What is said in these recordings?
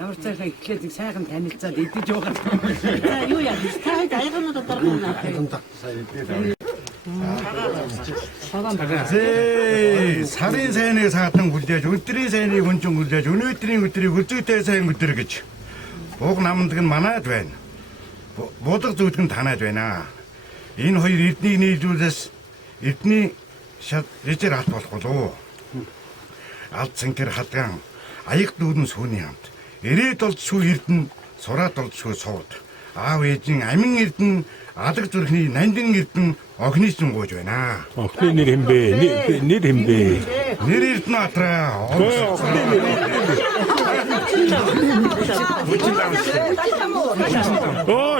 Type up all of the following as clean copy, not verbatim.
Ямар цаашаа ихлээд сайхан танилцаад идэж байгаа. Юу яа, та аяганууд дөргөн сарын сайныг саатан хүлээж, өдрийн сайныг хүнчин хүлээж, өнөөдрийн өдрийг өзөөтэй сайн өдөр гэж. Уг намдаг нь манайд байна. Бодог зүудг нь танайд байна. Энэ хоёр эрднийг нийлүүлээс эрдний шат режер алт болох болов. Алт цэнхэр хадгаан, аяг дүүрэн сүүний хамт. Ирээд олж шүү эрдэн, сураад олж шүү сууд. Аав ээжийн амин эрдэн, алаг зүрхний нандин эрдэн огны чинь гууж байна. Огны нэр хэм бэ? Нэр хэм бэ? Нэр эрдэн атраа.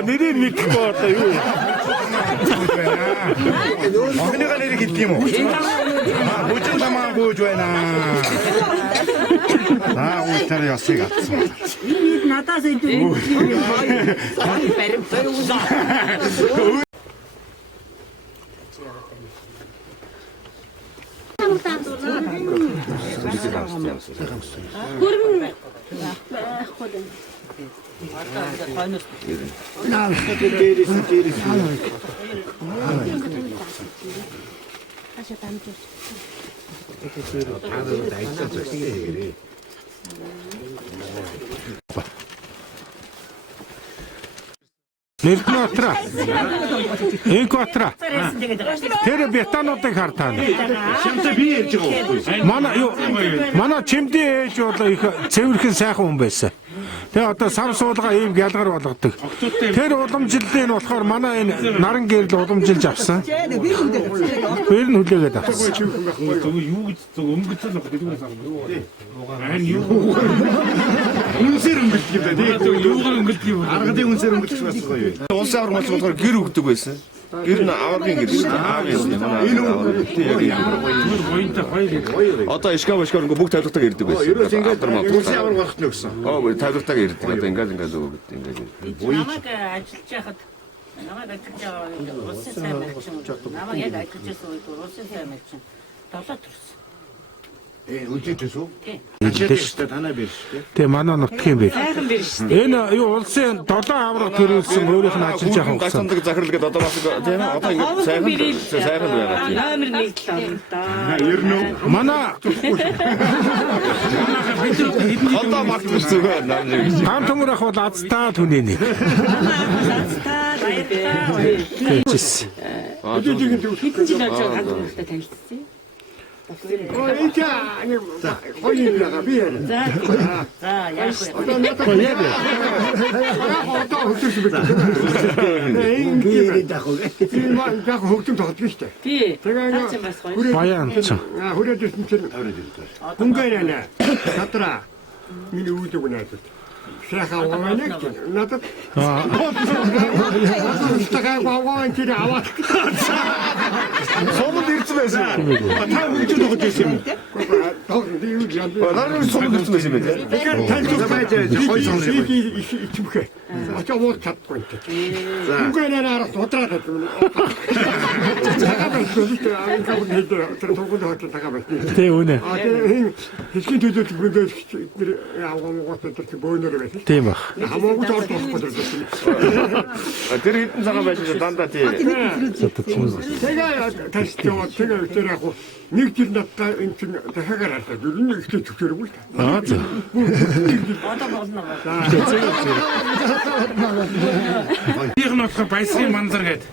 Нэрийг мэдхгүй одоо юу? Огныга нэрийг хэлдэг юм уу? Бүжин тамаа гууж байна. Уутар ясыг атсан. надаас идэв. Нэртнотра. Энкотра. Тэр бетануудыг хартаа. Шамтай би ярьж байгаа. Манай чимдээ ээж бол их цэвэрхэн сайхан хүн байсан. Тэгээ одоо сав суулгаа ийм гялгар болгодог. Тэр уламжлалын нь болохоор манай энэ наран гэрэл уламжилж авсан. Тэр нь хүлээгээд авсан. Юу гэж өнгөцөл байгаа гэдэг нь аа юу Үнсээр өнгөлдөг юм байна. юугаар өнгөлдөг юм. Аргадын үнсээр өнгөлдөж байсан гоё. Улсын авраг мал болохоор гэр өгдөг байсан. Гэр нь аваргын гэр шүү дээ. Аав юм манай. Тэр гоёнтой гоё. Одоо шкаф ингээ бүгд тавилгатаа ирдэг байсан. Ерөөс ингээд улсын авраг болгох нь өгсөн. Тавилгатаа ирдэг. Одоо ингээд өгдөг ингээд. Намайг ажиллаж яхад улсын сайн мэлчин. Намайг яг ажиллаж байсан үед улсын сайн мэлчин. Долоо төрсөн. Үлжээдээс үү? Тийм. Танай биш үү? Тэгээ манай нутгийн бэр. Сайхан бэр шүү дээ. Энэ юу улсын 7 авраг төрүүлсэн өөрийнх нь ажиллаж явах гэсэн. Гацандаг захирлгээд одоо бас тийм одоо ингээд сайхан байгаа тийм. Номер 1 л байна да. Ер нь Манай Одоо мартсан зүгээр нам. гам төмөр ах бол азтаа түний нэг. Тэжис. Хэдэн жил болж байгаа хамтлагтай танилцсан. хоёулаа би яа. За яах вэ? Одоо хөтөж бит. Ингээд яг хөгтөм тоглож штэ. Тий. Тэгээ бас гоё. Баян ч. хүрээдсэн чинь хүнгээ нэ. Татраа. Миний үүдэг наад. Сайхан ваанаг надад. Стага ваан чи аваад. Сомд ирсэн байсан. Та үгүй тоглож байсан юм. Нарийн сомд ирсэн байсан юм байна. Тэгэхээр таньж байж хой сонс ичмхэ. Ачаа муу чадахгүй юм. За. Үгүй нэ арга удраад байсан. Тэ үнэ. Хэсгийн төлөвлөлт бүдэл авгамгууд тэр бөөнөр байсан. Тийм баг. Хамаагүй дорд болохгүй байсан. Тэр хитэн цагаан байсан дандаа тий. Тэгээ тэгээ яг нэг жил надад энэ чинь дахиагаар хатаа юу ихтэй төвчөргүй л та. Аа за. Одоо болно. Их нотх баясгын манзар гэдэг.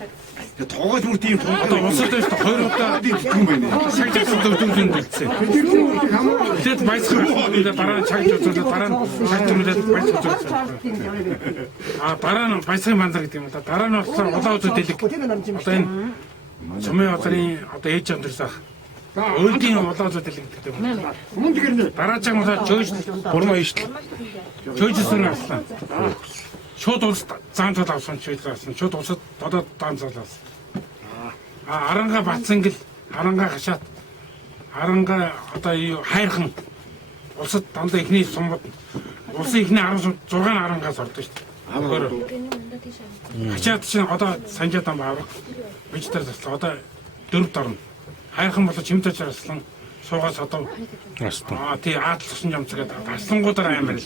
Тоогоос бүр тийм Одоо усад байж хоёр удаа юм байна. цаг зав төвдөн дэлцээ. Тэгэд баясгын дараа цаг зав дараа цаг зав баясгын. Дараа нь баясгын манзар гэдэг юм да. Дараа нь болохоор улаан үзүү дэлэг. Одоо энэ Сумын одрын одоо ээж амдэрсах. Өөрийн улаан үзүү дэлэг гэдэг юм. Мөн тэгэрнэ. Дараа цаг масаа жөөж бурмаа ишл. Жөөжсөн авсан. Шууд улс заамцал авсан ч байсан. Шууд улсад додоод заамцал авсан. Аранга Бацангил, аранга хашаат. Аранга одоо юу хайрхан улсад дандаа ихний сумбад улсын ихний 16 арангаас ордог шүү дээ. Хашаат чинь одоо Санжаатан баавар бижтэр заслаа одоо 4 дорно. Хайрхан болоо чимтэй чарслан суугаас одоо Ястаа. тий аадлсан юм цагаад аслангуудаар амар л.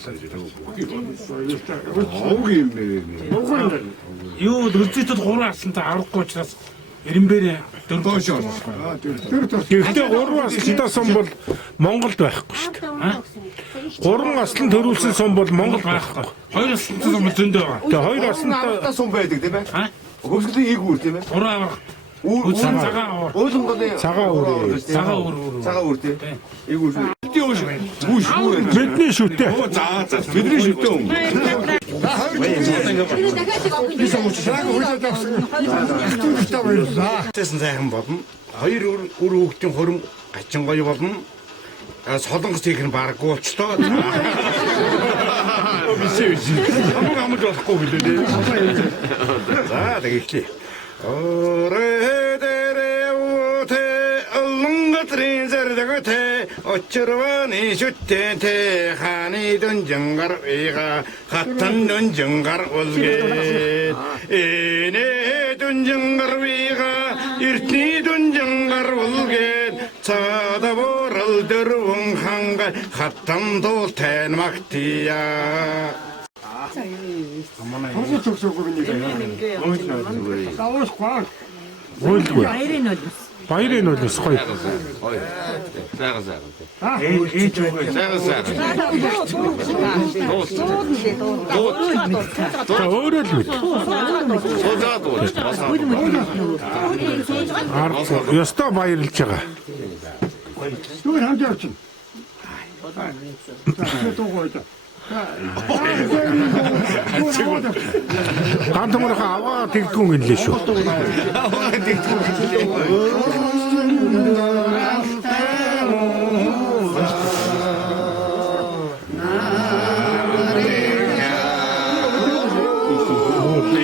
Юу үлзийтэд 3 асантай авахгүй учраас Эренбэрэ 4 доош. Гэхдээ 3 аслантай сум бол Монголд байхгүй шүү дээ. 3 аслан төрүүлсэн сум бол Монголд байхгүй. 2 аслантай сум зөндөө байгаа. Тэгээ 2 аслантай Та сум байдаг тийм ээ. Аа? Хөвсгөлийн ийгүүр тийм ээ. 3 авах. Цагаан Ууланганы цагаан үр. цагаан үр тийм. Ийгүүр. Бүш. Бидний шүтээ. Бидний шүтээ юм. Тэсэн сайхан болно. 2 үр хүүхдийн хөрөн гачин гоё болно. Солонгос их нь барггүй болчтой. Биш. Амд болохгүй билээ. За тэгэхлээ. 어쩌러니 슈텐테 하니던 정가르이가 같은 던 정가르올게 에네 정가르이가 일티던 정가르올게 찾아보랄 들어온 한가 같은 도텐 막티야 Ойлгүй. Баярын нулимс гоё. Сайхан. ээж үгүй. Сайхан. За өөрөө л үү. Суудаад уу. Ард ёстой баярлж байгаа. Юу хамт явчихна. Гант мөрхөө аваа тэгдгүн гэлээ шүү.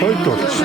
Хойд болж.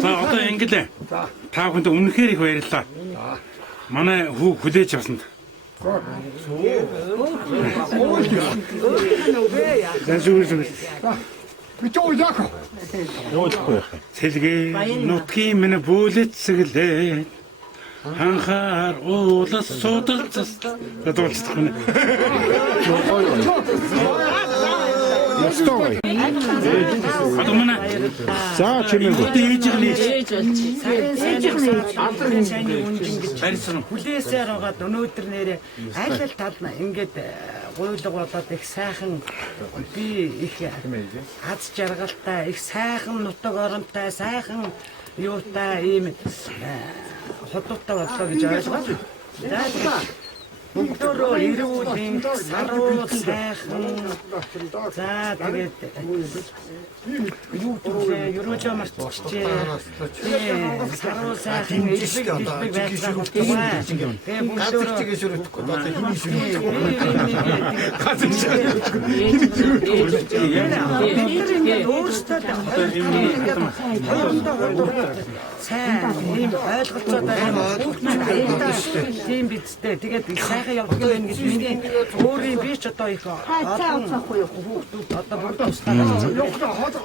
За одоо ингэлээ. Та бүхэнд үнэхээр их баярлалаа. Манай хүү хүлээж авсанд. Сэлгээ нутгийн минь бүлэцгэлээ. Ханхаар уулас судалцас дуулцдаг хүн. Ёстой. Одоо манай За чимээгүй. Сайны үнжин гэж барьсан. хүлээсээр байгаа өнөөдөр нэрээ аль аль талд ингээд гуйлга болоод их сайхан би их аз жаргалтай их сайхан нутаг оронтой сайхан юутай ийм хоттой боллоо гэж ойлгоод бүгдөө ирүүлийн саруу сайхан за тэгээд юу төлөө ерөөжөө марцчихжээ саруу сайхан элбэг байцаах болтугай тэгээд бүгдөө Тэгээс өрөхгүй одоо хиний сайн ийм ойлголцоо байгаа хүүхдүүд аяндаа тийм бидтэй тэгээд сайхан явдаг байх гэж миний өөрийн би ч одоо их хүүхдүүд одоо бүгд тусдаа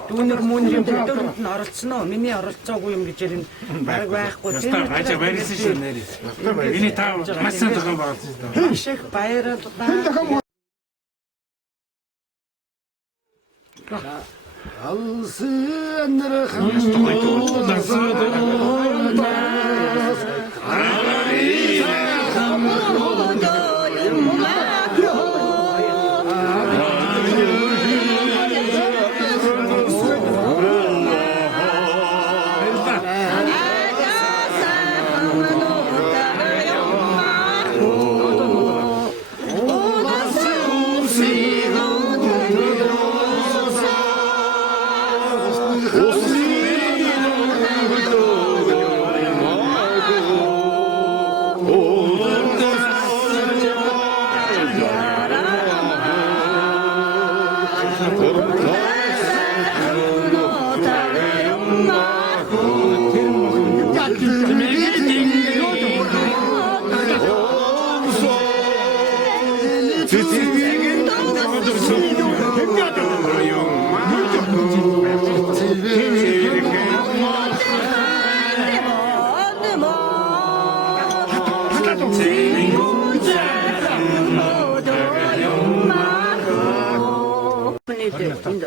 дүүнер мөнийн бүгдөөнд нь оролцсон уу миний оролцоогүй юм гэж ярина баг байхгүй тийм Ажа баярлсан шүү нэрээ. Эний та маш сайн зохион байгуулсан. маш их баярлалаа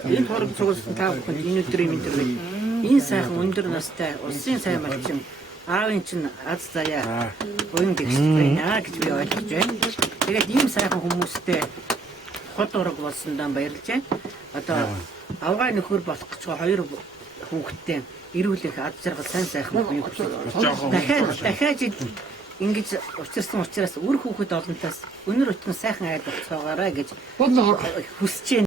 Энэ хорог цугласан та бүхэнд энэ өдрийн мэдрэг энэ сайхан өндөр настай улсын сайн малчин аавын чинь аз заяа буян гэгч байна гэж би ойлгож байна. Тэгээд ийм сайхан хүмүүстэй хот ураг болсондоо баярлж байна. Одоо авгай нөхөр болох гэж байгаа хоёр хүүхэдтэй эрүүлэх ад жаргал сайн сайхан бий хүсэж. Дахиад ингэж учраас үр хүүхэд олонтаас өнөр өтгөн сайхан айл болцоогоорой гэж хүсэж байна.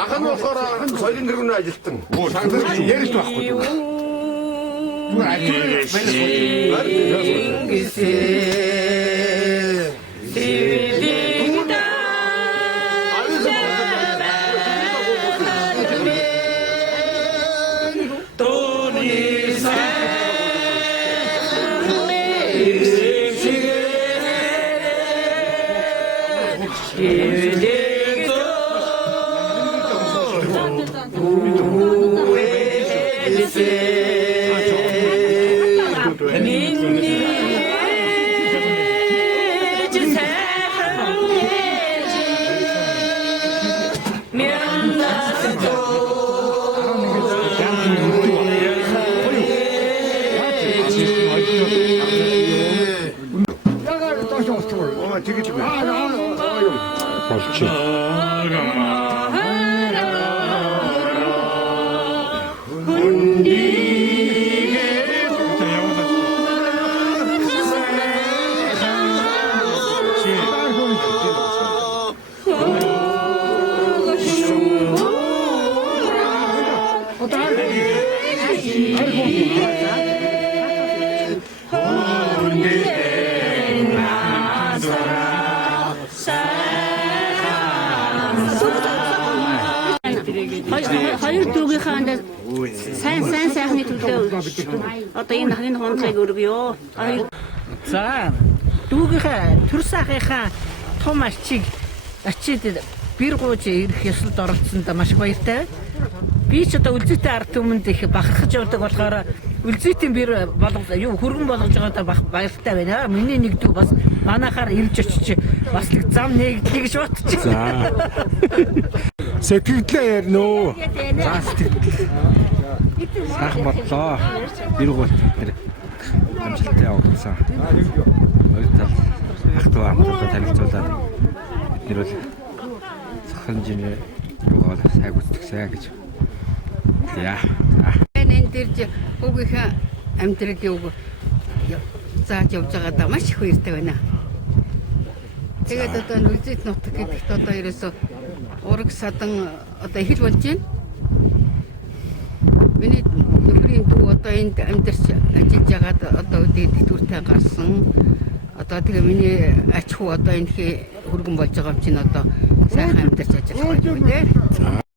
Ахын болохоор соёлын тэргүүнд ажилтан. Ярьж байхгүй. Хоёр дүүгийнхаа сайн сайхны төлөө одоо энэ ханы хонцыг өргөё. За дүүгийнхаа төр сайхынхаа том ачиг бэр гууж ирэх ёслолд оролцсонд маш баяртай. Би ч одоо үлзийтэй ард түмэнд их бахархаж явдаг болохоор үлзийтийн бэр хөргөн болгож байгаадаа баяртай байна. Миний нэг дүү бас манайхаар ирж очиж бас нэг зам нэгдлээ гэж бодчих. За. Сэтгэлдээ ярина уу? За сэтгэл. Сайхан бодлоо. Бэр гуйт тэр амжилттай явагдсан. Хоёр тал ах トゥ амралтаа танилцуулаад бид нэр бол саханжины руугаа сайг үзтгсэ гэж. Яа. Энэ дэрж өгөхөө амьдралын үг зааж явж байгаадаа маш их баяртай байна. Тэгээд одоо нүлзийт нутаг гэдэгт одоо ерөөсө ураг садан одоо хэл болж байна. Миний нөхрийн дүү одоо энд амьдарч ажиллаж байгаад одоо дэдгүүртэй гарсан. Одоо тэгээ миний ач хүү одоо энэ хөргөн болж байгаа юм чинь одоо сайхан амьдарч ажиллах байх үү те.